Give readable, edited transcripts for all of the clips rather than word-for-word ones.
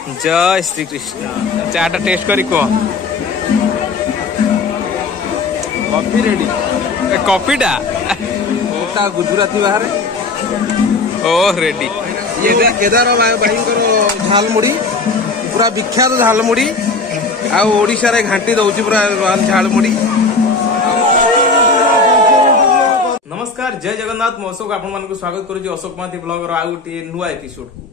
जय श्री कृष्ण। चाटा टेस्ट करी कह कॉफी रेडी कॉफीटा गुजराती बाहर ओ रेडी ये केदार भाई झालमुड़ी पूरा विख्यात झालमुड़ी आड़शा घाटी दौची पूरा झालमुड़ी। नमस्कार जय जगन्नाथ मो अशोक आपण मानक स्वागत करुछि अशोक महांती ब्लॉगर आ गोटे नुआ एपिसोड को।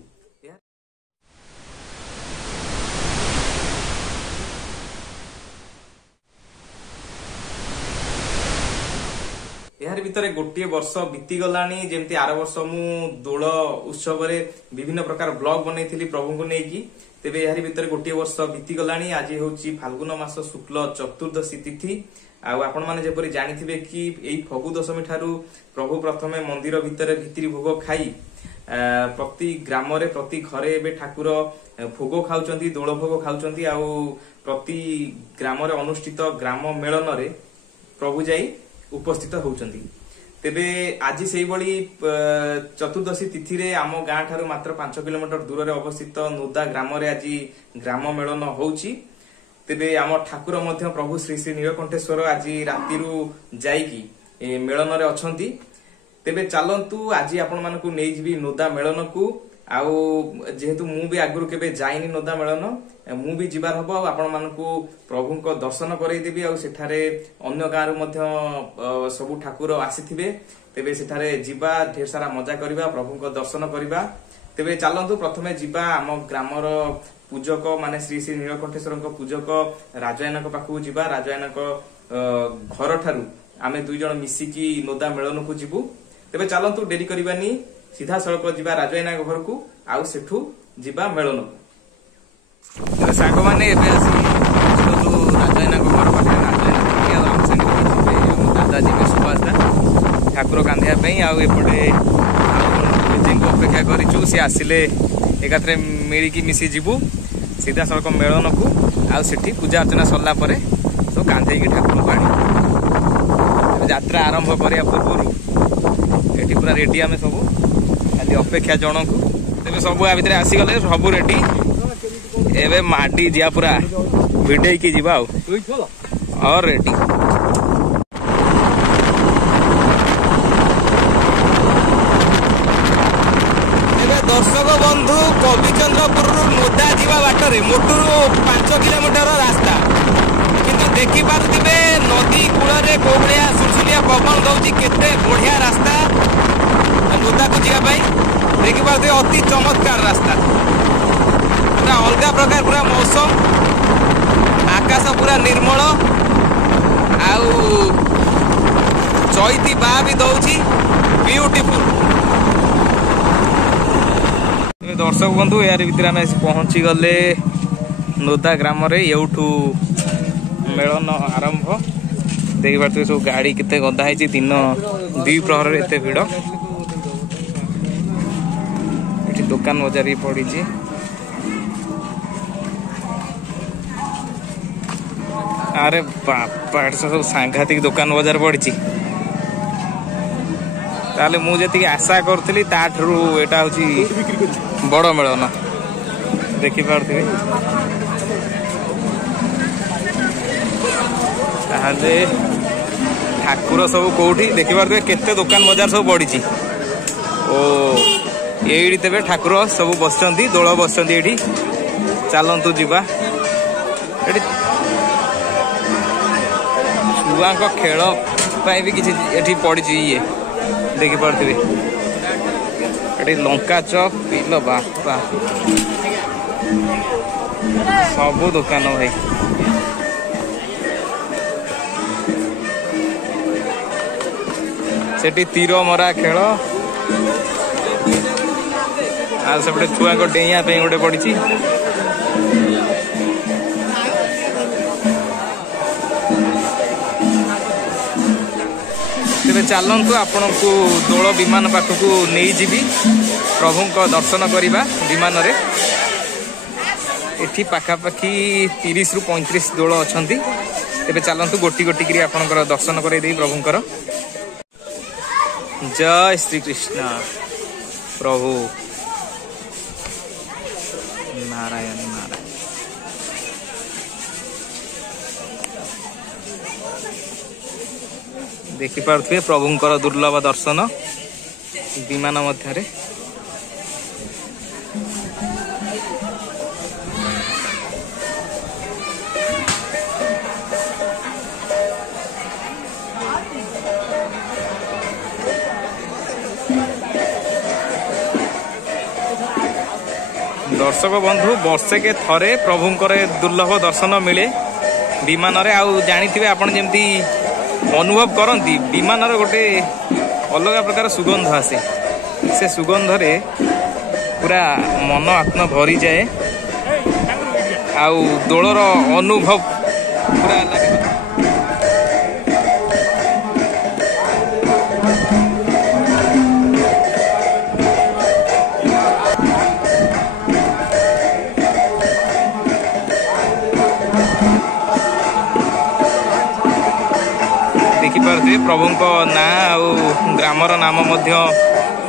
यार भितर गोटे वर्ष बीती गलानी जेमती आर वर्ष मु दोल उत्सव रे विभिन्न प्रकार ब्लॉग बनैथिली प्रभु को नेकी तेबे यार भितर गोटे वर्ष बीती गलानी। आज होची फाल्गुन मास शुक्ल चतुर्दशी तिथि आपण माने जेपरि जानिथिबे कि एई फगु दशमी ठारू प्रभु प्रथमे मंदिर भितर भितरी भोग खाई प्रति ग्राम रे प्रति घरे एबे ठाकुर भोग खाउचंती दोल भोग खाउचंती आ प्रति ग्राम रे अनुष्ठित ग्राम मेलन रे प्रभु जाई उपस्थित होउचंती। तेबे आज सेही बळी चतुर्दशी तिथि रे आम गां ठारू मात्र 5 किलोमीटर दूर रे अवस्थित नोदा ग्राम रे आज ग्राम मेलन होउची। तेबे आम ठाकुर मध्य प्रभु श्री श्री नीलकंठेश्वर आज रातिरु जाईकी मेलन रे अछंती। तेबे चलंतु आज आपण मानकु नै जिबी नोदा मेलन को आउ जेहेतु मु भी आगुरु केबे जाइनी नोदा मेलन मु भी जिबार हबो आपण मानकु प्रभुको दर्शन करई देबी आ सेठारे अन्य गाँव मध्य सबु ठाकुर आसीथिबे। तेबे सेठारे जिबा ढेर सारा मजा करबा प्रभुको दर्शन करबा। तेबे चलंतु प्रथमे जिबा आम ग्रामर पूजक माने श्री श्री नीलकंठेश्वर पूजक राजयानक पाखु जिबा। राजयानक घर ठारू आमे दुई जण मिसिकी नोदा मेलन को जिबु। तेबे चलंतु डेरी करबानी सीधा सड़क जिबा राजयानक घर को आउ सेठू जिबा मेलन को। तेबे सांग माने एबे आसी राजयानक घर पाखे राजयानक आम संगे दादा जी सुभाष दा ठाकुर कांधिया पई आउ एपटे को अपेक्षा करिछु से आसिले एकाथरे मिलिकी मिसी जिबु सीधा सड़क मेलन को आउ सेठी पूजा अर्चना सरला परे तो कांधे की ठाकुर को आनी यात्रा आरंभ करिया पूर्व एठी पूरा रेडी आमे सब खाली अपेक्षा जन को। तेबे सब आ भितरे आसी गले सब रेडी एबे माडी जिया पूरा भिडे की जिबा और रेडी। दर्शक बंधु कविचंद्रपुर नोदा जीवा बाटर मोटू 5 किलोमीटर रास्ता किंतु देखि पारुथिबे नदी कूल रे कोबलिया सुलसुलिया पवन दउची केते बढ़िया रास्ता नोदा को जीवा पई देखि पारुथिबे अति चमत्कार रास्ता पूरा अलगा प्रकार पूरा मौसम आकाश पूरा निर्मल आउ चैती बा भी दउची ब्यूटीफुल। दर्शक बंधु यार भितर आम पहुंची गले नोदा ग्राम रे एठू मेलन आरंभ देखि पार्थे सब गाड़ी केते गदा है दिन 2 प्रहर एते भिड़ एठी दुकान बजार पड़ी अरे बापा सब सांघातिक दुकान बजार पड़ी ताले मु जति आशा करथली ताठरू एटा होची बड़ मेलन देखि पारथिबे ताले ठाकुर सब कोठी देखि पारथिबे केते दुकान बाजार सब पड़ी ओ एडी तेबे ठाकुर सब बसचंती दोल बसचंती एठी चलंतु जिबा एठी छुआंक खेल पाई भी किछि एठी पड़ी ये देखि पारथिबे एटी लंका चौक पिलो बापा सबु दुकान भाई सेठी तीर मरा खेल आ सेपटे छुआ को डेइया पे गोटे पड़ी। तेरे चलतु आपण को दोल विमान पाखक नहीं जीवी प्रभु को दर्शन करवा विमान रे एठी पाखापाखि 30 रु 35 दोल अच्छा तेरे चलतु गोटी गोटी करी आपणकर दर्शन कर प्रभुंकर। जय श्री कृष्ण प्रभु नारायण नारायण। देखि पारुथिबे प्रभुंकर दुर्लभ दर्शन विमान मध्यरे। दर्शक बंधु वर्षे के थरे प्रभुंकर दुर्लभ दर्शन मिले विमान रे। आउ जानिथिबे आपण जेमती अनुभव करती विमान गोटे अलग प्रकार सुगंध आसे। से सुगंध रे पूरा मन आत्मा भरी जाए। आउ दोलर अनुभव पूरा लगे। देखिपे प्रभु ना ग्रामर नाम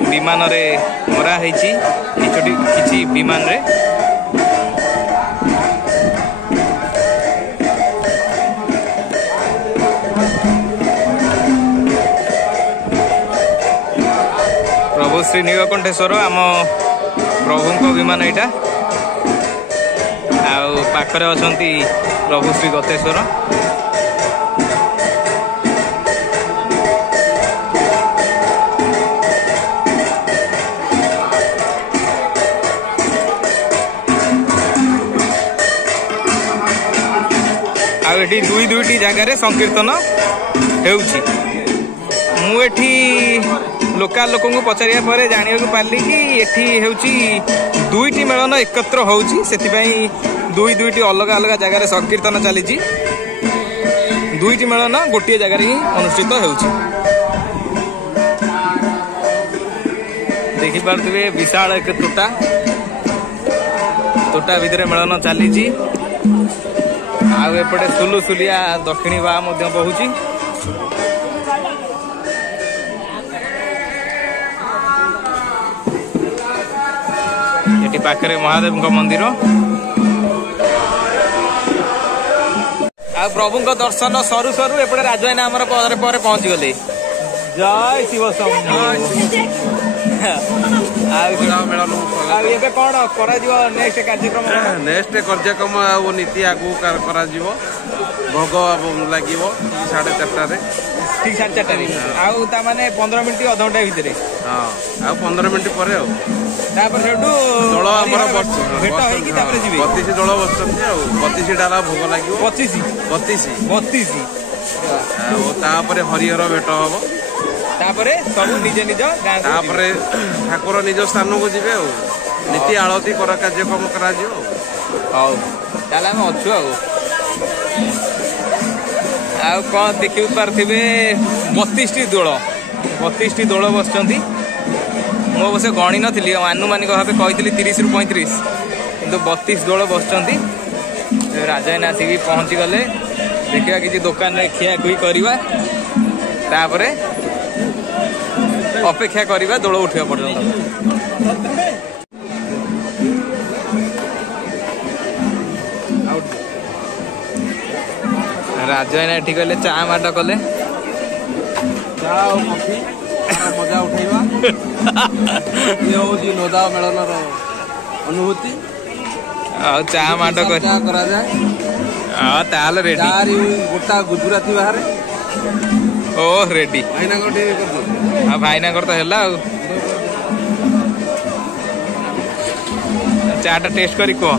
विमान रे मरा किछि विमान रे। प्रभु श्री नीलकंठेश्वर आम प्रभु विमान यहाँ। पाखरे अछंती प्रभु श्री गतेश्वर। एठी दुईटी जगार संकीर्तन हेउछि। मु एठी लोकल लोक पचारिया पर जानिया पार्ली कि एठी हेउछि दुईटी मेलन एकत्र होउछि। सेतिपई दुईटी अलग अलग जगार संकीर्तन चली। दुईटी मेलन गोटे जगार ही अनुष्ठित हेउछि। देखि पारथिबे विशाल एक तोटा भितर मेलन चली। आउ एपटे सुलुसुलिया दक्षिणी बा बहुची। एटी पाखरे महादेव मंदिर। आ प्रभु दर्शन सरू सरू एपटे राजवाइन आमर पर पहुंची गले। जय शिव शंभु। नेक्स्ट कार्यक्रम नेक्स्ट कार्यक्रम नीति आगु भोग लगे 4:30 ठीक 4:30 आउ ता माने 15 मिनिट अध घंटा भितर। हाँ 15 मिनिट पर दल भेट होगी 32 दल बस 32 डाला भोग लगे। 32 तापर हरिहर भेट हम। तापरे सब निज निज गाँ ठाकुर निज स्थान को जीवे। नीति आलती कर कार्यक्रम करा अच्छु कौन देखी पारे 32टी दोल बस। मु अवश्य गणी नी आनुमानिक भाव कही 30 ରୁ 35 किंतु 32 दोल बस। राजायन आसिक पहुंची गले। देखा कि दुकान में खियाखुई करवा तापरे अपेक्षा करवा दोल उठा पर्यंत। राजायन एठी गले चा माट कले मजा उठेवा। ये होजी नोदा मेलनर अनुभूति। चा माट करा जाए रेडी गोटा गुजराती बाहर। ओ रेडी भाईना तो है। चाटा टेस्ट करी कह।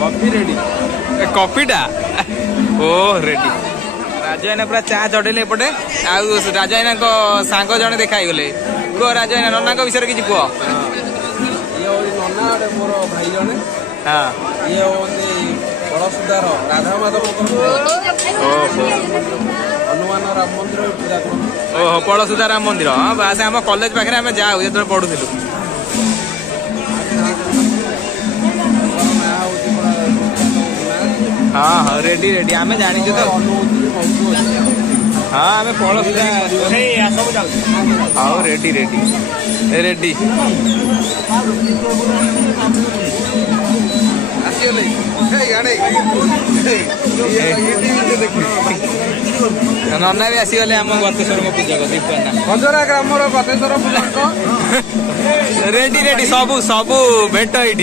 कॉफी रेडी कॉफीटा ओ रेडी। राजायना पूरा चा चढ़ेले एपटे। राजायना सांग जने देखा गले। कह राजायना नना विषय किसी कह। नना मोर भाई जने। हाँ ये बड़सुदार राधा माधव हनुमान राम मंदिर पूजा कर। ओहो बड़सुदा राम मंदिर। हाँ बास आम कॉलेज पाखे आम जाऊ जो पढ़ुलु। हाँ हाँ रेडी रेडी आम जानी तो। हाँ आम बड़सुदा हाँ रेडी रेडी। रेडी नना भी आसीगले आम गतेश्वर पूजा को दीपना खजरा ग्रामर गतेश्वर पूजा रेडी रेडी सबू सबू भेट ये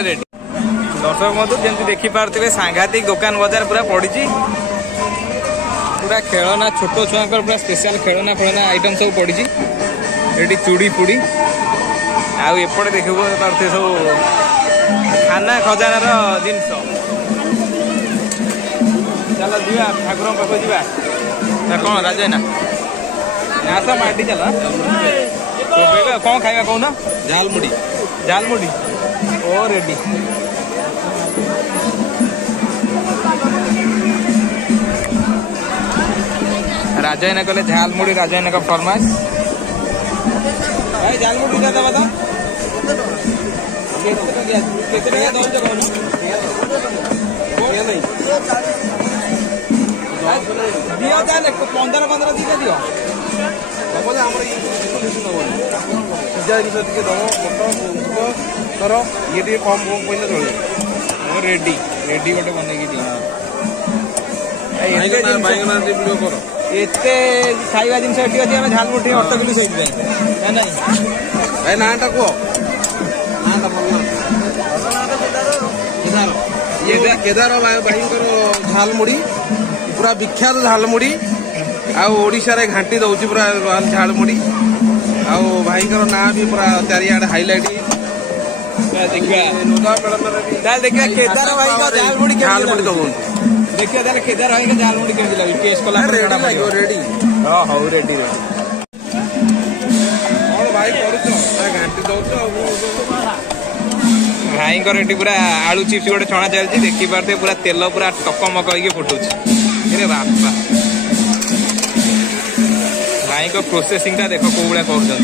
रेडी दर्शक मधु जमी देखिपे सांघातिक दुकान बजार पूरा पड़ी पूरा खेलना छोट छुआ पूरा स्पेशल खेलना फेलना आइटम सब पड़ी ये चूड़ी फुड़ी आपटे देख पारे सब खाना खजानार जिनस चल जा ठाकुर पाख जा कौन राजना आस माटी चल कौन खाଇବା कौन झालमुड़ी झालमुड़ी ओ रेडी राजायना कले झालमुड़ी राजायना का फरमाइश भाई झालमुड़ी क्या दबा था दियो ताले 15 दिके दियो ये कम पैसा चले रेडी रेडी गोटे बन एते खाଇବା ଜିନିଷ ଏଠି ଅଛି ଆମେ ଝାଲମୁଢି ଅଟକିଲୁ ସେଇଥିପାଇଁ ନାଇଁ ଭାଇ ନାଁଟା କୁହ ନାଁଟା ଭଲ କେଦାର ଭାଇଙ୍କର ଝାଲମୁଢି ପୁରା ବିଖ୍ୟାତ ଝାଲମୁଢି ଆଉ ଓଡିଶାରେ ଘାଣ୍ଟି ଦଉଛି ପୁରା ଝାଲମୁଢି ଆଉ ଭାଇଙ୍କର ନାଁ ବି ପୁରା ଚାରିଆଡେ ହାଇଲାଇଟ ଦେଖିବା ଦେଖିବା କେଦାର ଭାଇଙ୍କ ଝାଲମୁଢି ଝାଲମୁଢି ତ କୁହନ୍ତୁ देखिए ताले केदार भाई के झालमुड़ी केमती लगी टेस्ट कला रेडी हां हाउ रेडी रेडी और भाई करूछ घांटी दउछ भाई को रेडी पूरा आलू चिप्स गोटे छणा चलची देखि पारते पूरा तेल पूरा टकमक होके फुटुछ अरे बापा भाई को प्रोसेसिंग ता देखो कोबुला करछन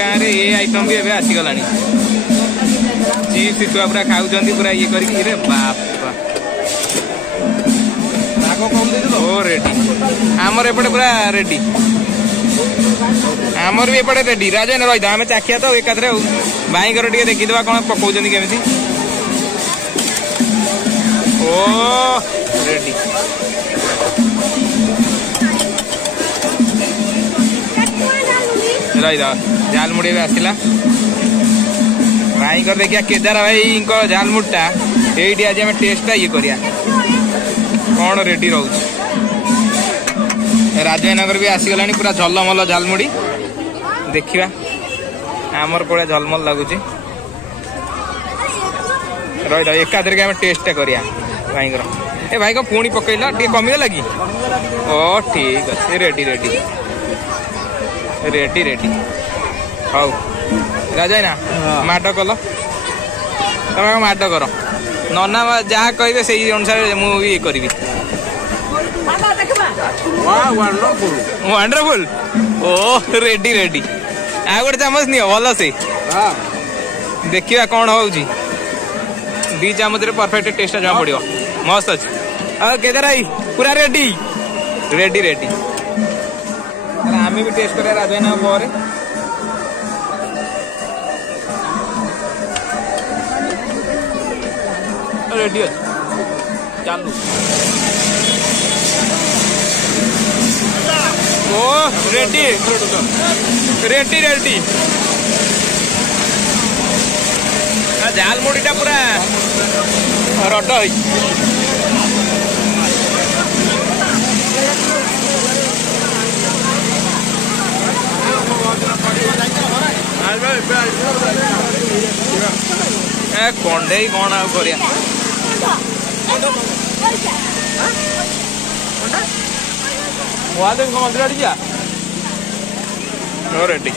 गाँ रे ये आइटम भी एबे आसी गलानी चिप्स छुआ पूरा खाऊ पूरा ये करके बापा ओ रेडी आमर एपटे पूरा रेडी आमर भी एपटे रेडी राजन रही आम चाखिया तो एकाथरे भाई घर टे देखीदा कौन पकाउं केमी ओ रेडी रही झालमुड़ी भी आसला भाई देखिया केदार भाई झालमुटा ये आज आम टेस्टा ये करिया कौन रेडी रोच राजनगर भी आसीगला पूरा झलमल झालमुड़ी देखिया आमर कोड़ा झलमल लगुच रही एकाधर के टेस्टा करिया भाई ए भाई को पुणी पकईला टे कमीगला कि ओ ठीक अच्छे रेडी रेडी रेडी रेडी हाउ राजाना माड कल तुम माड कर नना जहाँ कहे से अनुसार मुझे करी वंडरफुल ओ रेडी रेडी आ गोटे चामच नियो भल से देखिए कौन हो दी चामच परफेक्ट टेस्ट जमा पड़ो मस्त अच्छे केदार भाई पूरा रेडी रेडी रेडी आम भी टेस्ट करा राजाना पर रेडी अच्छे चालू ओ रेडी रेडी रेडी झालमुड़ी टा पूरा रड कंडे कौन आ मंदिर आड़ी जा रेडी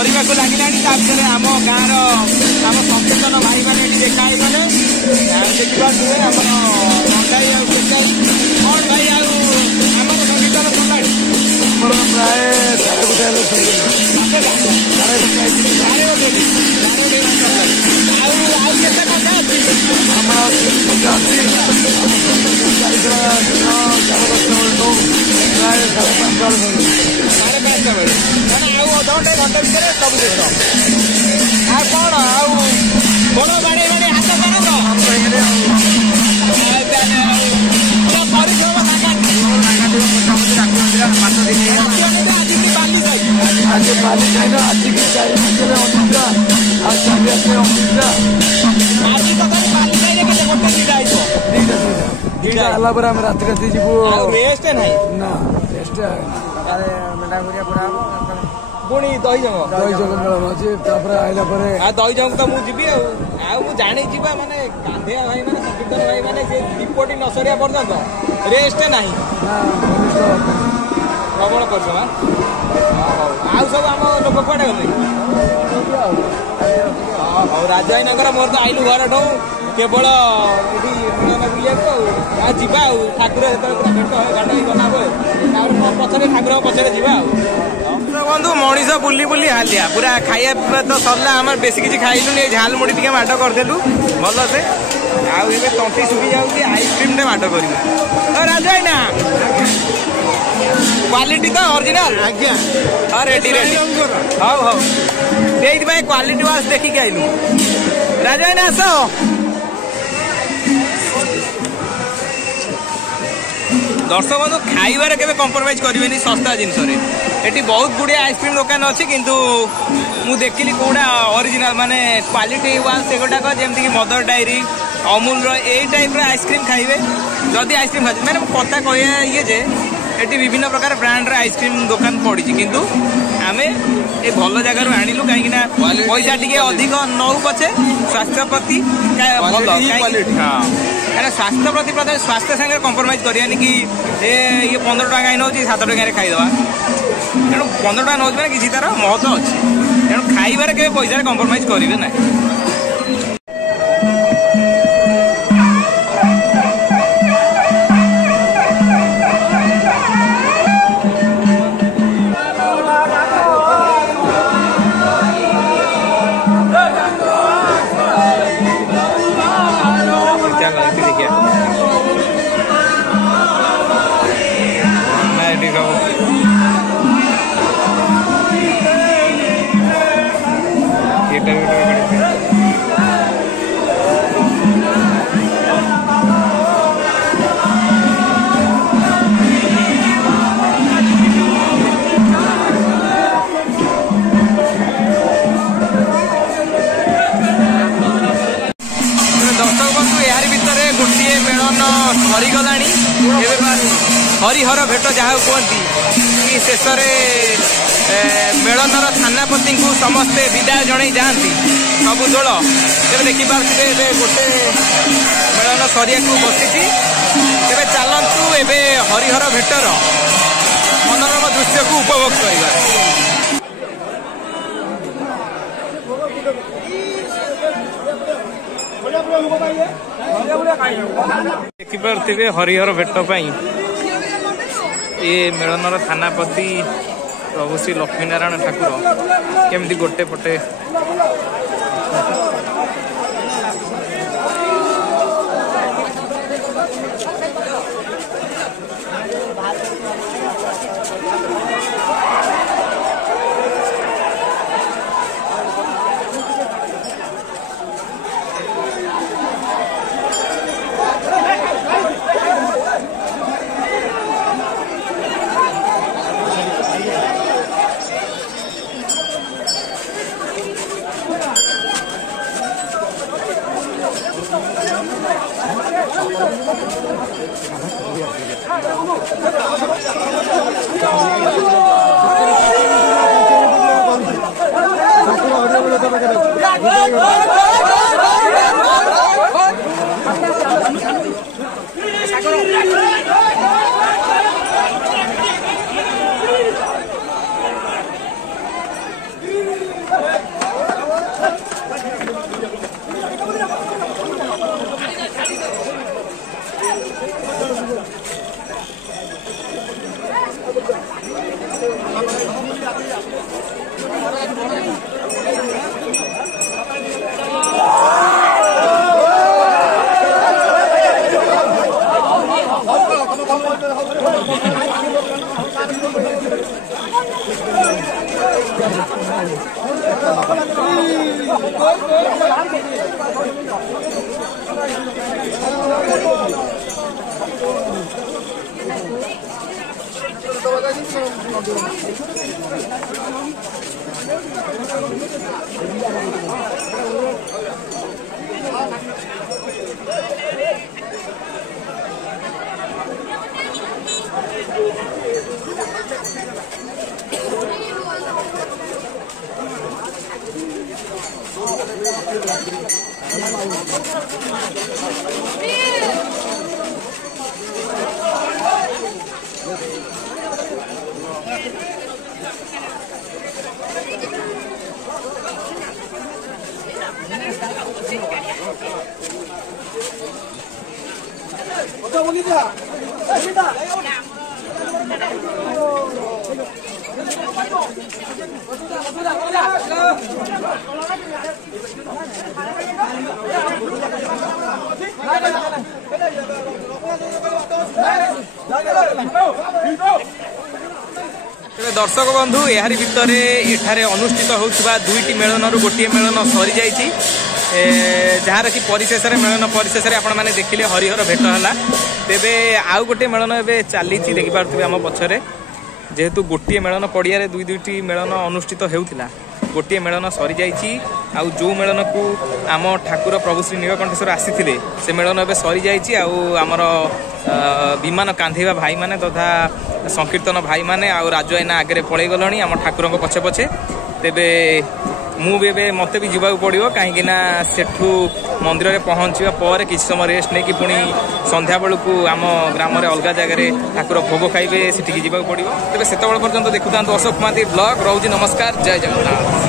सरिया को लगिलानी तापर आम गाँव आम सचेतन भाई मैंने देखा गले देखा आम भाई कौन भाई आम संगीतन सलाणी प्राय अधघंटे घंटे भितर सब देश कौन बड़ बाड़े बाड़े हाथ आज बाली खाइन आज की रात राति जीवु रेस्ट नहीं ना रेस्ट पुणी दही जंग मेलन अच्छे आइला दही जंग तो मुझे जानी जीवा माने कांधिया भाई माने संकीर्तन भाई माने से रिपोर्ट न सरिया पर्यंत रेस्ट नहीं प्रबल परिश्रम आउ सब आम लोक कड़े गले राजनगर मोर तो आइलु घर ठू केवल ये मिलन बुलिया जीवा ठाकुर भेट घाट गला पचर ठाकुर पचर जा बंधु मनीष बुली बुली हालिया पूरा खाଇବା तो सरला आम बेसी किसी खाइलु झाल मुड़ी टे माड करदेलु भल से आउ तंटी सुखी जाऊँगी आइसक्रीम टे माड कर राजा क्वालिटी तो ओरिजिनल आज्ञा हाँ रेडी रेडी हाँ हाँ से क्वालिटी वाइज देखिक आइलु राजा आस दर्शक बंधु खाइबार केबे कंप्रोमाइज करेनि सस्ता जिनस एटी बहुत गुड़िया आइसक्रीम दुकान अच्छी किंतु मु देखिली कोड़ा ओरिजिनल माने क्वालिटी वाइज से गोटाक जमती Mother Dairy Amul type ice cream खाइबे जदि आइसक्रीम खाइ मैंने कथा कह ये जे एटी विभिन्न प्रकार ब्रांड आइसक्रीम दुकान पड़ी किंतु आमे ए भल जगार आणिलु कहीं पैसा टी अधिक नौ पछे स्वास्थ्य प्रति स्वास्थ्य प्रति प्रथम स्वास्थ्य सागर कंप्रोमाइज करियानी कि ये 15 टका नौ 7 टका खाईदवा तेणु 15 टका नौ किसी तार महत्व अच्छे तेणु खाइबार के पैसा कंप्रोमाइज करेंगे ना हरिहर भेट जहाँ कहती कि शेष मेलनर थानापति को समस्ते विदाय जन जाती सबू दल तेज देखिपे गोटे मेलन सरिया को बसी तेरे चलतु एवं हरिहर भेटर मनोरम दृश्य को उपभोग करवा देखिपे हरिहर भेट ये मेलनर थानापति प्रभु श्री लक्ष्मीनारायण ठाकुर केमती गोटे पटे दर्शक बंधु यार भितर एठारे अनुष्ठित होउथिबा दुईटी मेलन गोटे मेलन सरी जाइछि जार कि परिशेष मेलन परिशेष आपण मैंने देखिले हरिहर भेट है तेबे आउ गोटे मेलन ए चली देखी पारे आम पछरे जेहेतु गोटे मेलन पड़िया दुई दुईटी मेलन अनुष्ठित होउथिला गोटे मेलन सरी जाइछि आउ जो मेलन को आम ठाकुर प्रभु श्री नीलकंठेश्वर आसी से मेलन ए सरी जाइछि आउ आमर विमान कांधेवा भाई माने तथा संकीर्तन भाई माने आउ राजु आईना आगे पलि गलणी आम ठाकुर पछे पछे तेबे मुझे मत भी जावाक पड़ो कहीं सेठू मंदिर में पहुँचा पर किसी समय रेस्ट नहीं कि पुणी संध्या बेलू आम ग्राम अलग जगह ठाकुर भोग खाइबे सेठिकी जावाक पड़ो तेज से पर्यंत देखुता अशोक महांती ब्लॉग रोजी नमस्कार जय जगन्नाथ।